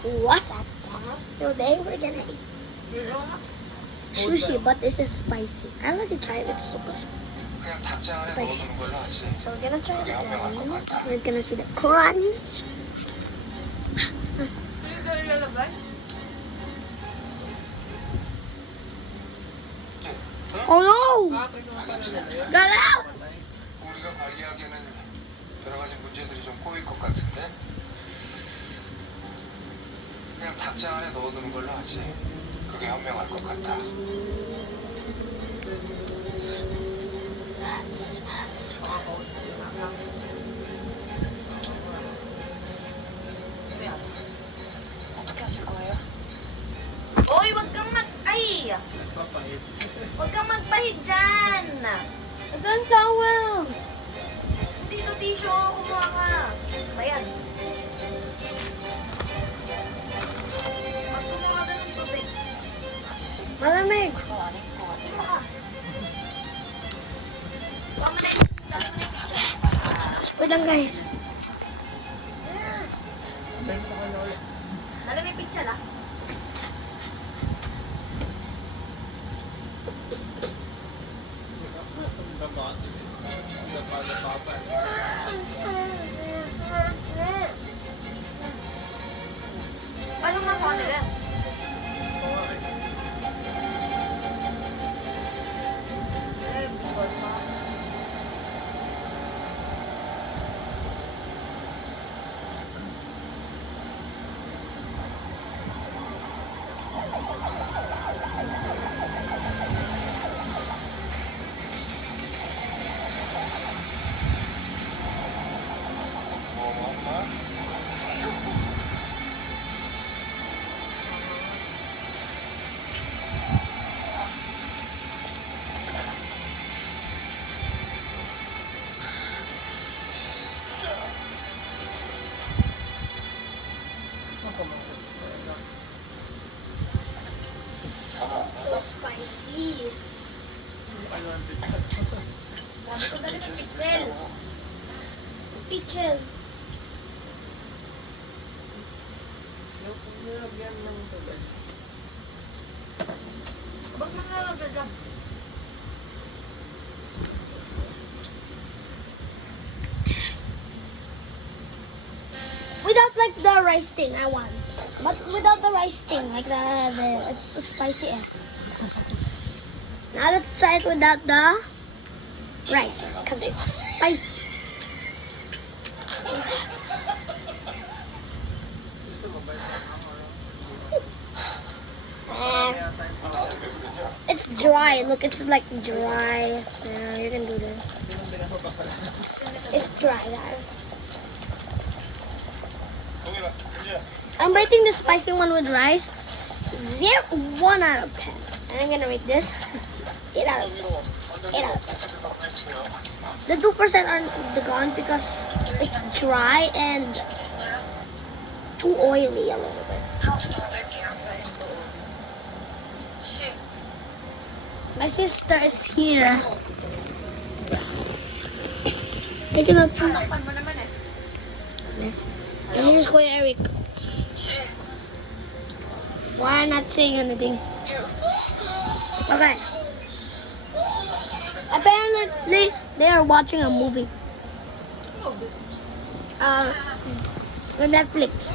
What's up, guys? Today we're gonna eat sushi, but this is spicy. I already tried it, super spicy. So we're gonna try it again. We're gonna see the crunch. Oh no! Got out! 우리가 관리하기에는 여러 가지 문제들이 좀 꼬일 것 같은데 그냥 닭장 안에 넣어두는 걸로 하지. 그게 현명할 것 같다. 어떻게 하실 거예요? Oy, wag kang ay! Wag kang magpahid dyan! Ito ang towel! Dito, tissue, kumuha ka. Bayan. Magkumuha ka ng tubig. 아저씨 Malamig! 그거 아닌 것 같아요. Kuha mo na yung Wait lang, guys. Dala may picture ah. Paano makuha nila? 뭐 엄마? So spicy. Sabi ko dali may picture. Pichel. Ba't mo nalagyan? Without like the rice thing, I want. But without the rice thing, like it's so spicy. Now let's try it without the rice, cause it's spicy. It's dry. Look, it's like dry. Yeah, you can do this. It's dry, guys. 동일아, 이제 I'm rating the spicy one with rice 1 out of 10. And I'm gonna rate this 8 out of 8 out of 10. The 2% are gone because it's dry and too oily a little bit. My sister is here. Take it up. Takpan mo naman eh. And here's Kuya Eric. Why not saying anything? Okay. Apparently, they are watching a movie. On Netflix.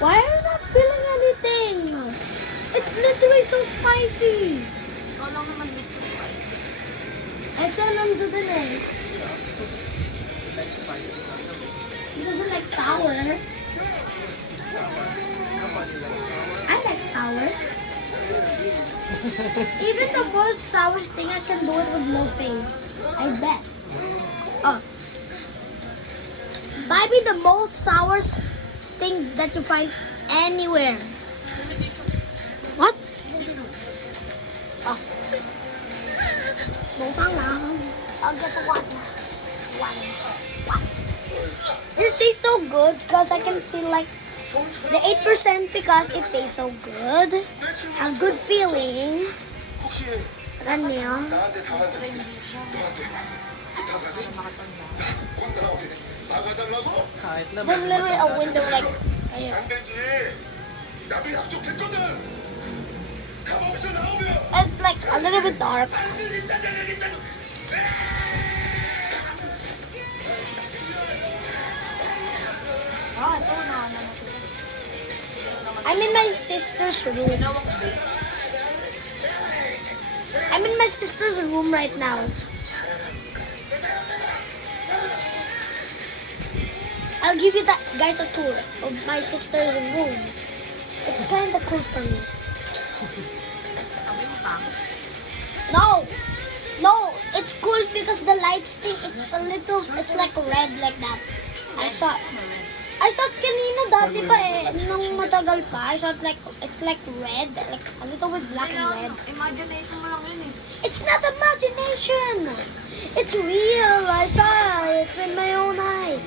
Why are you not feeling anything? It's literally so spicy. Ikaw lang naman mix sa spicy. I said him to the neck. He doesn't like sour. I like sour. Even the most sour thing, I can do it with no face. I bet. Oh. Buy me the most sour thing that you find anywhere. What? Oh. I'll get the one. One. This tastes so good because I can feel like the 8% because it tastes so good. A good feeling. 혹시 Ganyan. 나한테 당한 새끼 너한테 부탁하니? 곧 나오게 나가달라고? There's literally a window like right 안 되지. 나도 약속했거든. 감옥에서 나오면 It's like a little bit dark. 당신이 찾아내겠다고. Ah, ito na na sila. I'm in my sister's room. I'm in my sister's room right now. I'll give you that guys a tour of my sister's room. It's kind of cool for me. No, no, it's cool because the lights thing. It's a little. It's like red like that. I saw it kanino dati pa eh, nung matagal pa. I saw it like, it's like red, like a little bit black and red. Imagination mo lang yun eh. It's not imagination. It's real. I saw it with my own eyes.